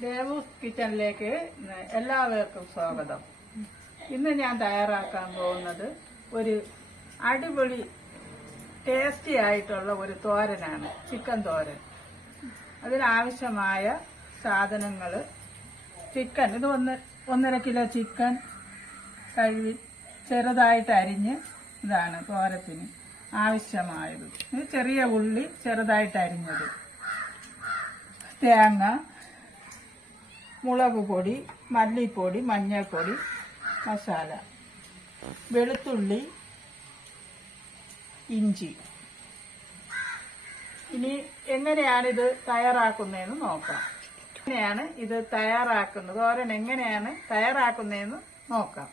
ദേവൂസ് കിച്ചണിലേക്ക് എല്ലാവർക്കും സ്വാഗതം. ഇന്ന് ഞാൻ തയ്യാറാക്കാൻ പോകുന്നത് ഒരു അടിപൊളി ടേസ്റ്റി ആയിട്ടുള്ള ഒരു തോരനാണ്, ചിക്കൻ തോരൻ. അതിനാവശ്യമായ സാധനങ്ങൾ: ചിക്കൻ, ഇത് 1.5 കിലോ ചിക്കൻ കഴുകി ചെറുതായിട്ട് അരിഞ്ഞ്, ഇതാണ് തോരത്തിന് ആവശ്യമായത്. ഇത് ചെറിയ ഉള്ളി ചെറുതായിട്ട് അരിഞ്ഞത്, തേങ്ങ, മുളക് പൊടി, മല്ലിപ്പൊടി, മഞ്ഞൾപ്പൊടി, മസാല, വെളുത്തുള്ളി, ഇഞ്ചി. ഇനി എങ്ങനെയാണിത് തയ്യാറാക്കുന്നതെന്ന് നോക്കാം. എങ്ങനെയാണ് ഇത് തയ്യാറാക്കുന്നത്, തോരൻ എങ്ങനെയാണ് തയ്യാറാക്കുന്നതെന്ന് നോക്കാം.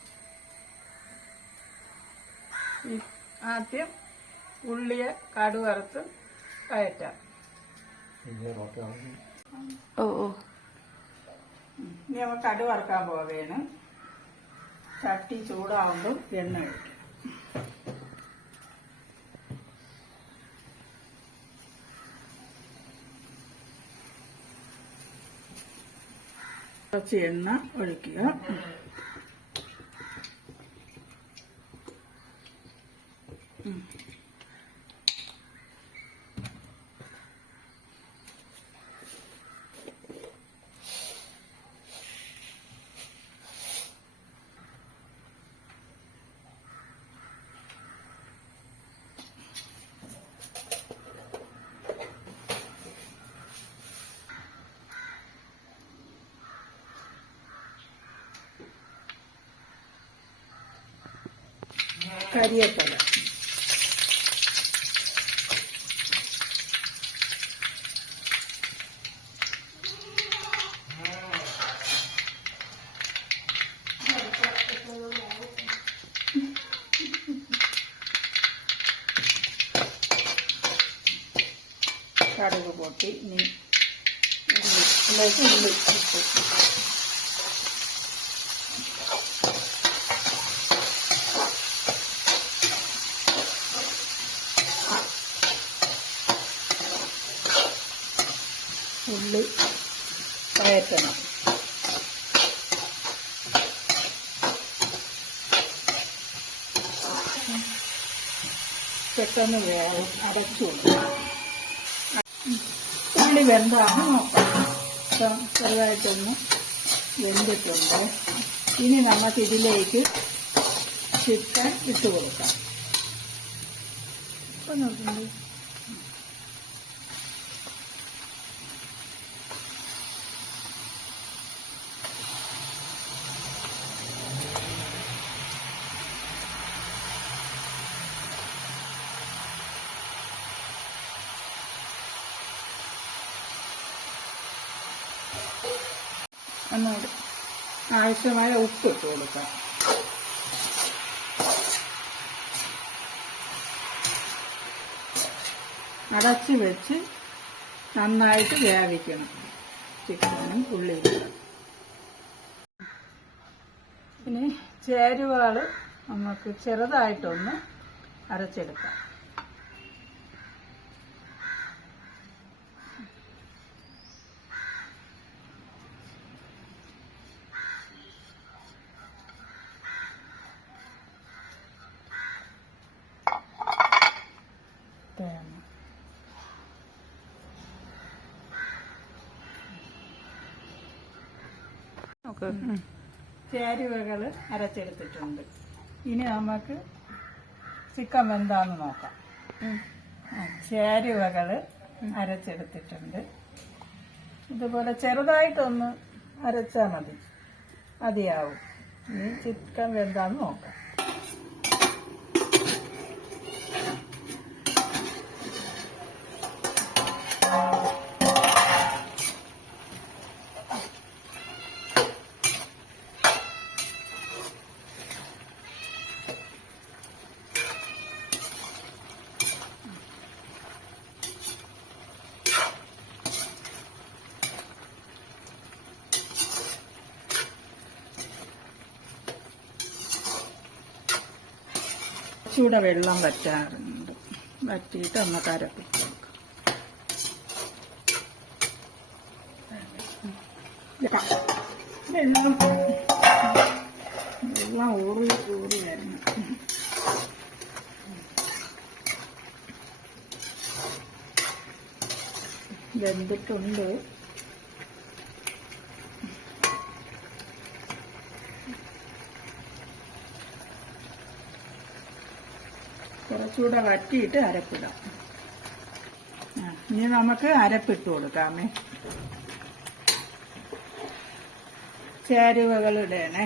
ആദ്യം ഉള്ളിയെ കടുവറുത്ത് കയറ്റാം. ഇനി നമ്മൾ കടു വറുക്കാൻ പോവുകയാണ്. ചട്ടി ചൂടാവുമ്പോൾ എണ്ണ ഒഴിക്കും. കുറച്ച് എണ്ണ ഒഴിക്കുക. കരിവേപ്പില, കടുക് പൊട്ടി, ഇനി ഉള്ളി ഉള്ളി കയറ്റണം. പെട്ടെന്ന് വേവും, അടച്ചു കൊടുക്കണം. ഉള്ളി വെന്താണ് നോക്കാം. ചെറുതായിട്ടൊന്ന് വെന്തിട്ടുണ്ട്. ഇനി നമുക്ക് ഇതിലേക്ക് ചിക്കൻ ഇട്ട് കൊടുക്കാം. ഇപ്പം നോക്കുന്നത് ഒന്നുകൂടി ആവശ്യമായ ഉപ്പ് ഇട്ട് കൊടുക്കാം. അടച്ച് വെച്ച് നന്നായിട്ട് വേവിക്കണം ചിക്കനും ഉള്ളിയും. പിന്നെ ചേരുവകൾ നമുക്ക് ചെറുതായിട്ടൊന്ന് അരച്ചെടുക്കാം. ചേരുവകൾ അരച്ചെടുത്തിട്ടുണ്ട്. ഇനി നമുക്ക് ചിക്കൻ വെന്താന്ന് നോക്കാം. ചേരുവകൾ അരച്ചെടുത്തിട്ടുണ്ട്. ഇതുപോലെ ചെറുതായിട്ടൊന്ന് അരച്ചാൽ മതിയാവും. ഇനി ചിക്കൻ വെന്താന്ന് നോക്കാം. വെള്ളം വറ്റാറുണ്ട്. വറ്റിയിട്ട് ഒന്ന് കരപ്പിച്ച് വെള്ളം വെള്ളം ഊറി വരണം. വെന്തിട്ടുണ്ട്. കുറച്ചുകൂടെ വറ്റിയിട്ട് അരപ്പിടാം. ഇനി നമുക്ക് അരപ്പിട്ട് കൊടുക്കാമേ. ചേരുവകളിടണേ.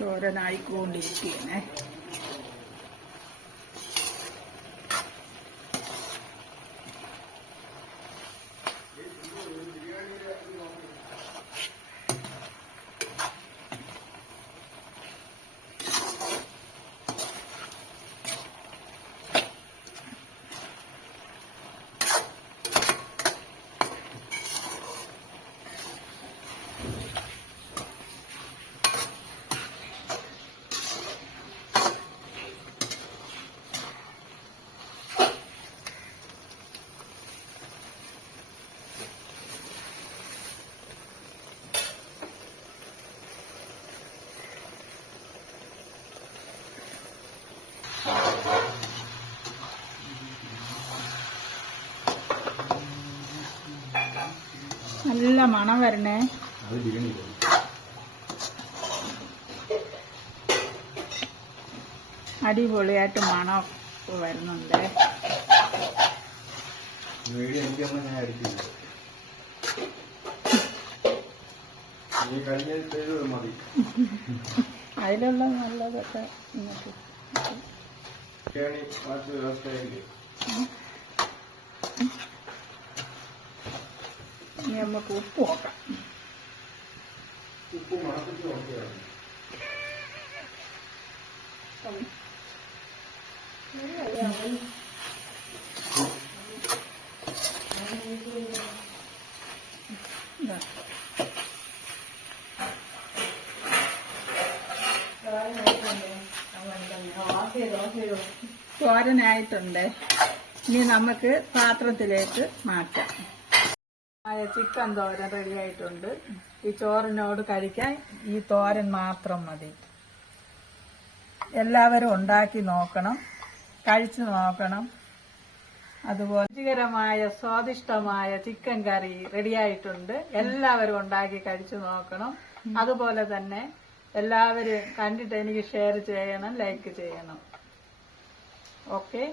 തോരനായിക്കൊണ്ടിരിക്കണേ. നല്ല മണം വരണേ. അടിപൊളിയായിട്ട് മണം വരുന്നുണ്ട്. അതിലുള്ള നല്ലതൊക്കെ ഇങ്ങോട്ട് ഇനി നമുക്ക് ഉപ്പ് നോക്കാം. തോരനായിട്ടുണ്ട്. ഇനി നമുക്ക് പാത്രത്തിലേക്ക് മാറ്റാം. ചിക്കൻ തോരൻ റെഡി ആയിട്ടുണ്ട്. ഈ ചോറിനോട് കഴിക്കാൻ ഈ തോരൻ മാത്രം മതി. എല്ലാവരും ഉണ്ടാക്കി നോക്കണം, കഴിച്ചു നോക്കണം. അതുപോലെ രുചികരമായ സ്വാദിഷ്ടമായ ചിക്കൻ കറി റെഡിയായിട്ടുണ്ട്. എല്ലാവരും ഉണ്ടാക്കി കഴിച്ചു നോക്കണം. അതുപോലെ തന്നെ എല്ലാവരും കണ്ടിട്ട് എനിക്ക് ഷെയർ ചെയ്യണം, ലൈക്ക് ചെയ്യണം. ഓക്കെ.